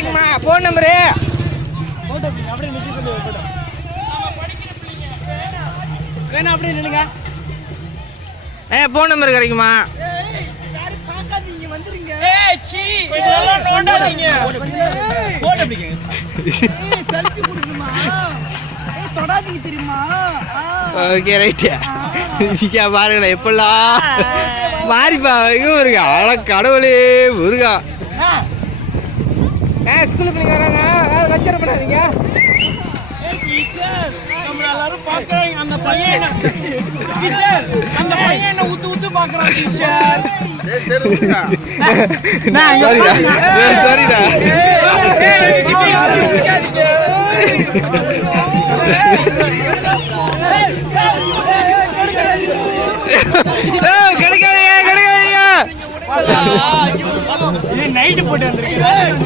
கிடைக்குமா? Phone number phone number கிடைக்குமா? Okay right பாருங்கண்ணா எப்பெல்லாம் மாறிப்பா இருக்கா அழ கடவுளே முருகா. ஸ்கூலுக்கு பிள்ளைங்க வராங்க, யாரும் கச்சரை பண்ணாதீங்க. அந்த பையன் ஊத்து ஊத்து பாக்குறான் டீச்சர். கிடைக்காதீங்க கிடைக்காதீங்க. நைட்டு போட்டு வந்திருக்கேன்.